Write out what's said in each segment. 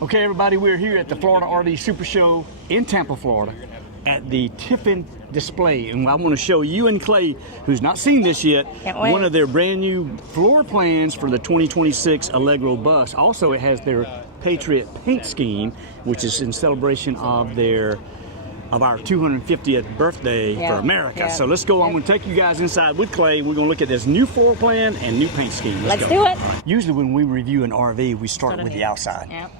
Okay, everybody, we're here at the Florida RV SuperShow in Tampa, Florida, at the Tiffin display, and I want to show you and Clay, who's not seen this yet, one of their brand new floor plans for the 2026 Allegro Bus. Also, it has their Patriot paint scheme, which is in celebration of our 250th birthday for America. So let's go. I'm going to take you guys inside with Clay. We're going to look at this new floor plan and new paint scheme. Let's do it. Usually when we review an RV, we start with the outside. Yep.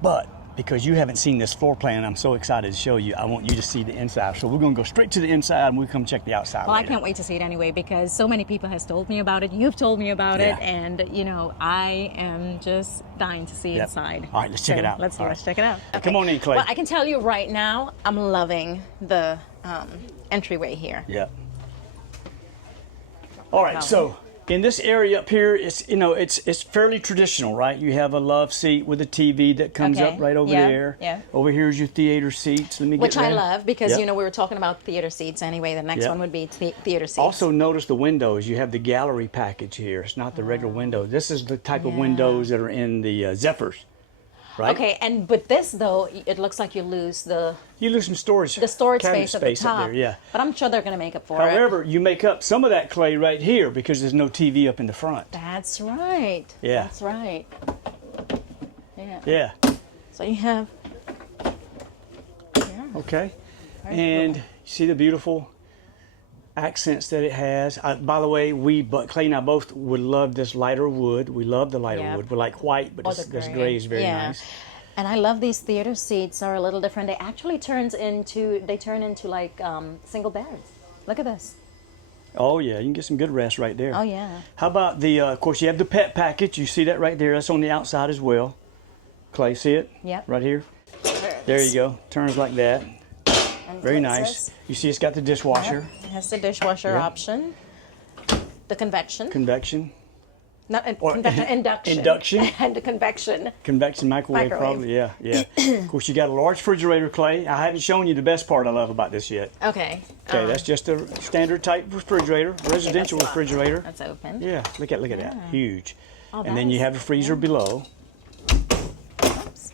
But because you haven't seen this floor plan, I'm so excited to show you. I want you to see the inside. So we're going to go straight to the inside and we'll come check the outside Well, later. I can't wait to see it anyway because so many people has told me about it. You've told me about it, and you know I am just dying to see inside. All right, let's check it out. Let's check it out. Okay. Come on in, Clay. Well, I can tell you right now, I'm loving the entryway here. Yeah. All right, so in this area up here, it's fairly traditional, right? You have a love seat with a TV that comes up right over there. Yeah. Over here is your theater seats. Let me get Which I ready. love because you know we were talking about theater seats anyway. The next one would be theater seats. Also notice the windows. You have the gallery package here. It's not the regular window. This is the type of windows that are in the Zephyrs, right? Okay, but this though, it looks like you lose some storage. the storage cabinet space at the top. up there, yeah. But I'm sure they're going to make up for it. However, you make up some of that, Clay, right here because there's no TV up in the front. That's right. Yeah. That's right. Yeah. Yeah. So you have. Yeah. Okay. And you see the beautiful accents that it has. By the way, Clay and I both would love this lighter wood. We love the lighter wood. We like white, but this gray is very nice. And I love these theater seats. Are a little different. They actually turn into like single beds. Look at this. Oh yeah, you can get some good rest right there. Oh yeah. How about the? Of course, you have the pet package. You see that right there. That's on the outside as well. Clay, see it? Yep. Right here. There you go. Turns like that. And Very nice. You see, it's got the dishwasher. It has the dishwasher option. The convection. Convection. Not convection, induction. Induction. And the convection. Convection microwave, probably. Yeah, yeah. Of course, you got a large refrigerator, Clay. I haven't shown you the best part I love about this yet. Okay. Okay, that's just a standard type refrigerator, residential refrigerator. That's open. Yeah, look at that, huge. Oh, and then you have a freezer below. Oops.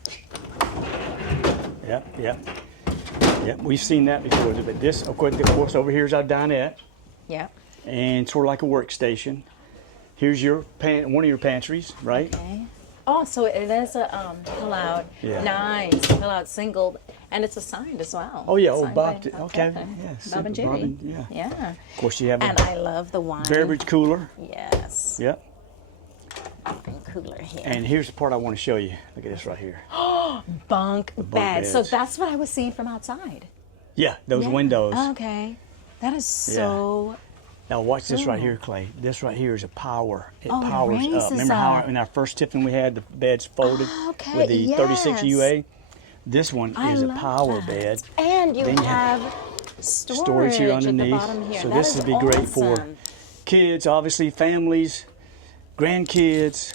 Yep. We've seen that before. But this, of course, over here is our dinette. Yeah. And sort of like a workstation. Here's your one of your pantries, right? Okay. Oh, so it is a pull-out. Yeah. Nice pull-out single, and it's assigned as well. Oh yeah, Signed Bob. by Okay. Bob and Jerry. Yeah. Yeah. Of course, you have And I love the wine. beverage cooler. Yes. Yep. And cooler here. And here's the part I want to show you. Look at this right here. Bunk bed. So beds. that's what I was seeing from outside. Yeah, those windows. Okay. That is so. Now watch this right here, Clay. This right here is a power. It Oh, it powers raises up. Remember how up. in our first Tiffin we had the beds folded Okay, with the 36 yes. UA? This one is a love power that. bed. And you Then you have storage here underneath. at the bottom here. So That this is would be great for awesome. kids, obviously families, grandkids,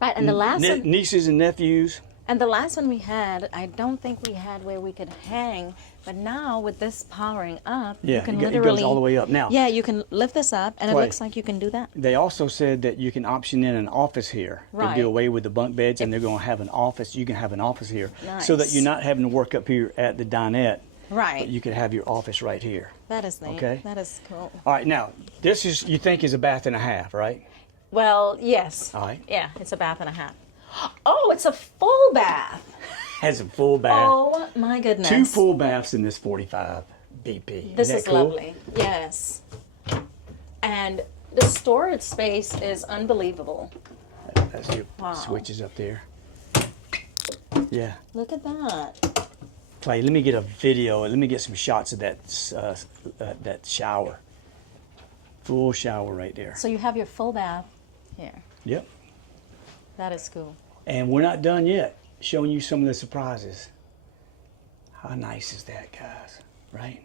Right, and the last one, nieces and nephews. and the last one we had, I don't think we had where we could hang, but now with this powering up, Yeah, you can it literally goes all the way up now. Yeah, you can lift this up, and Clay. it looks like you can do that. They also said that you can option in an office here. They Right. do away with the bunk beds, and they're going to have an office. You can have an office here, so that Nice. you're not having to work up here at the dinette. Right. But you could have your office right here. That is neat. Okay. That is cool. All right, now this is you think is a bath and a half, right? Well, yes. All right. Yeah, it's a bath and a half. Oh, it's a full bath. Has a full bath. Oh my goodness. 2 full baths in this 45 BP. This Isn't is that cool? lovely. Yes. And the storage space is unbelievable. That's your switches up there. Yeah. Look at that. Clay, let me get a video. Let me get some shots of that shower. Full shower right there. So you have your full bath here. Yep. That is cool. And we're not done yet. Showing you some of the surprises. How nice is that, guys? Right?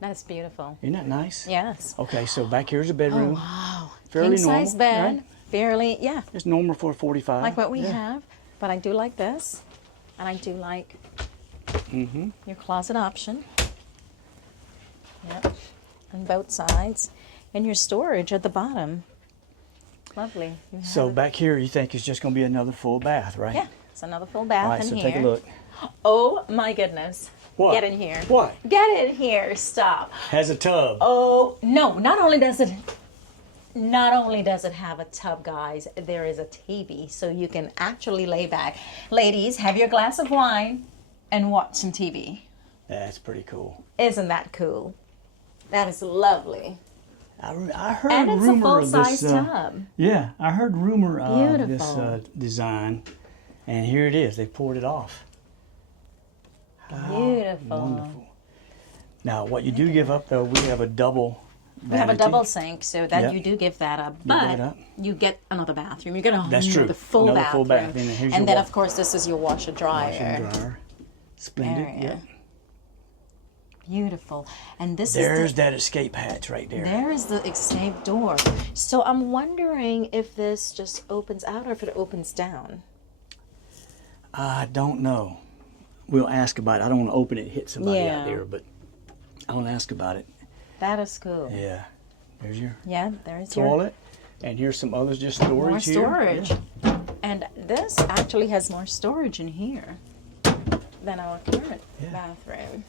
That's beautiful. Isn't that nice? Yes. Okay, so back here's a bedroom. Wow. Fairly King size normal, bed. right? Fairly, yeah. It's normal for a 45. Like what we have. But I do like this. And I do like your closet option. Yep. On both sides. And your storage at the bottom. Lovely. So back here, you think it's just going to be another full bath, right? Yeah. It's another full bath All right, in so here. take a look. Oh my goodness. What? Get in here. What? Get in here. Stop. Has a tub. Oh, no. Not only does it have a tub, guys, there is a TV, so you can actually lay back. Ladies, have your glass of wine and watch some TV. That's pretty cool. Isn't that cool? That is lovely. I heard And it's a rumor of full-size this. tub. Yeah, I heard rumor of this Beautiful. design, and here it is. They poured it off. Beautiful. Wonderful. Now, what you do give up, though, we have a double. We have a vanity. double sink, so that Yep. you do give that up. Give But that up. you get another bathroom. You get a That's true. the full Another bathroom. full bath. And here's your And then, of course, this is your washer dryer. washer and dryer. Splendid. Area. Yep. Beautiful. And this There's is that escape hatch right there. there is the escape door. So I'm wondering if this just opens out or if it opens down. I don't know. We'll ask about it. I don't want to open it and hit somebody Yeah. out there, but I'll ask about it. That is cool. Yeah. There's your Yeah, there's your toilet. And here's some others, just storage more here. storage. Yeah. And this actually has more storage in here than our current bathroom.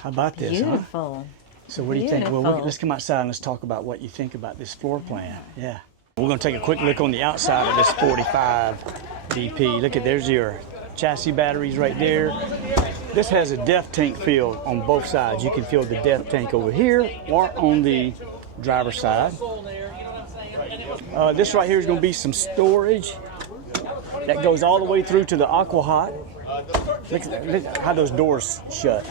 How about this, huh? Beautiful. So what do you think? Well, Beautiful. let's come outside and let's talk about what you think about this floor plan. Yeah. We're going to take a quick look on the outside of this 45 DP. Look at, there's your chassis batteries right there. This has a depth tank filled on both sides. You can fill the depth tank over here or on the driver's side. This right here is going to be some storage that goes all the way through to the aqua hot. Look at how those doors shut.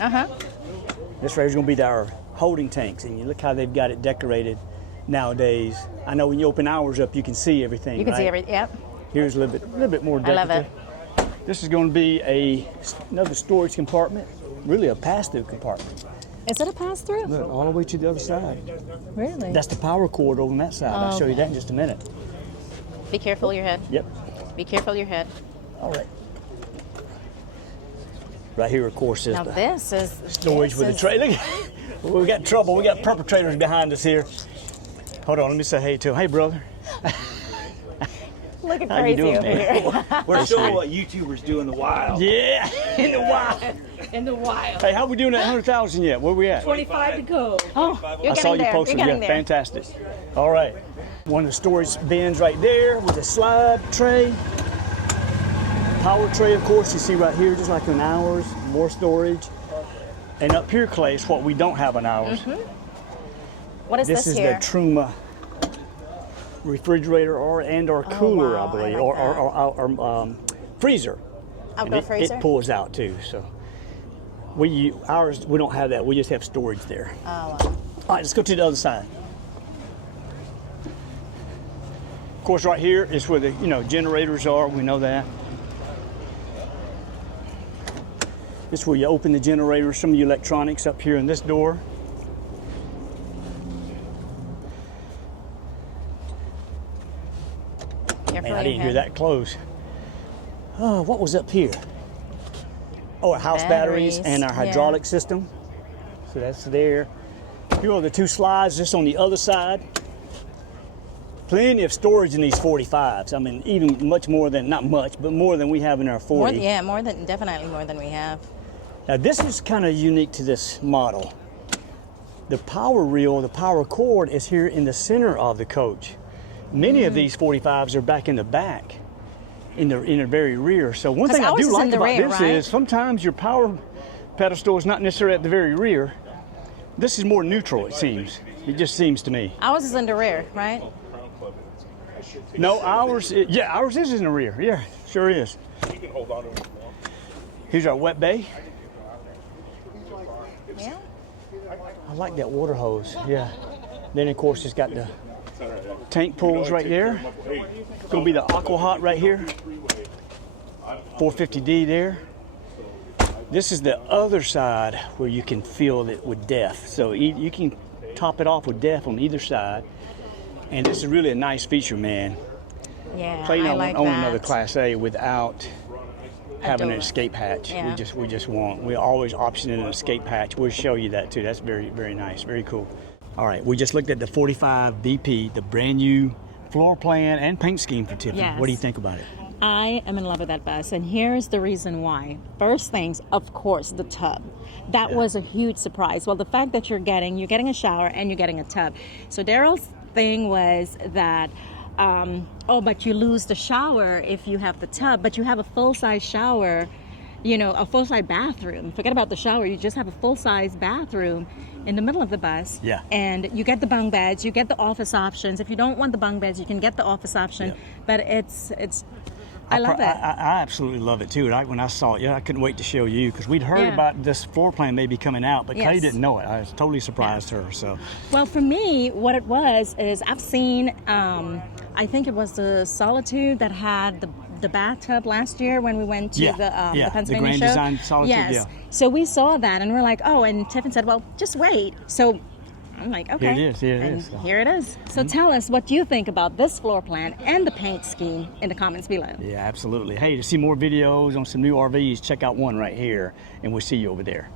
This right here is going to be our holding tanks, and you look how they've got it decorated nowadays. I know when you open ours up, you can see everything. You can right? see everything. Yep. Here's a little bit more I decorative. love it. This is going to be another storage compartment, really a pass-through compartment. Is it a pass through? Look, all the way to the other side. Really? That's the power cord over on that side. I'll show you that in just a minute. Be careful your head. Yep. Be careful your head. All right. Right here, of course, is Now the this is storage with the tray. Look, we got trouble. We got perpetrators behind us here. Hold on, let me say hey to him. Hey, brother. Looking How you crazy doing, over man? here. We're showing what YouTubers do in the wild. Yeah, in the wild. In the wild. Hey, how we doing at 100,000 yet? Where we at? 25 to go. Oh, you're I saw getting you there. posted. You're Yeah, getting there. fantastic. All right. One of the storage bins right there with a slide tray. Power tray, of course, you see right here, just like in ours, more storage. And up here, Clay, is what we don't have in ours. What is This this is here? the Truma refrigerator or cooler, wow, I believe, I like or freezer. And Outdoor freezer? It pulls out too. So ours, we don't have that. We just have storage there. Oh, wow. All right, let's go to the other side. Of course, right here is where the generators are. We know that. This is where you open the generator. Some of the electronics up here in this door. Careful Man, I your didn't hear head. that close. Oh, what was up here? Oh, our house batteries Batteries, and our yeah. hydraulic system. So that's there. Here are the two slides just on the other side. Plenty of storage in these 45s. I mean, even much more than, not much, but more than we have in our 40. Definitely more than we have. Now this is kind of unique to this model. The power reel, the power cord is here in the center of the coach. Many of these 45s are back in the back, in the very rear. So one 'Cause thing I ours do is like in the about rear, this right? is sometimes your power pedestal is not necessarily at the very rear. This is more neutral, it seems. It just seems to me. Ours is in the rear, right? No, ours is in the rear. Yeah, sure is. Here's our wet bay. Yeah. I like that water hose, yeah. Then of course it's got the tank pulls right there. It's gonna be the aqua hot right here. 450D there. This is the other side where you can fill it with depth. So you can top it off with depth on either side. And this is really a nice feature, man. Yeah, Clay I don't like own that. another Class A without having an door. escape hatch. Yeah. We just want. We always option in an escape hatch. We'll show you that too. That's very, very nice. Very cool. All right, we just looked at the 45 BP, the brand new floor plan and paint scheme for Tiffin. Yes. What do you think about it? I am in love with that bus, and here's the reason why. First things, of course, the tub. That was a huge surprise. Well, the fact that you're getting a shower and you're getting a tub. So Daryl's thing was that, but you lose the shower if you have the tub, but you have a full-size shower, a full-size bathroom. Forget about the shower. You just have a full-size bathroom in the middle of the bus. Yeah. And you get the bunk beds, you get the office options. If you don't want the bunk beds, you can get the office option. Yeah. But I love it. I absolutely love it too. When I saw it, I couldn't wait to show you because we'd heard about this floor plan maybe coming out, but Kay didn't know it. I was totally surprised her. So, well, for me, what it was is I've seen. I think it was the Solitude that had the bathtub last year when we went to the Pennsylvania the Grand show. Design Solitude. Yes. Yeah. So we saw that and we're like, oh, and Tiffin said, well, just wait. So I'm like, okay. Here it is. Here it is. So tell us what you think about this floor plan and the paint scheme in the comments below. Yeah, absolutely. Hey, to see more videos on some new RVs, check out one right here, and we'll see you over there.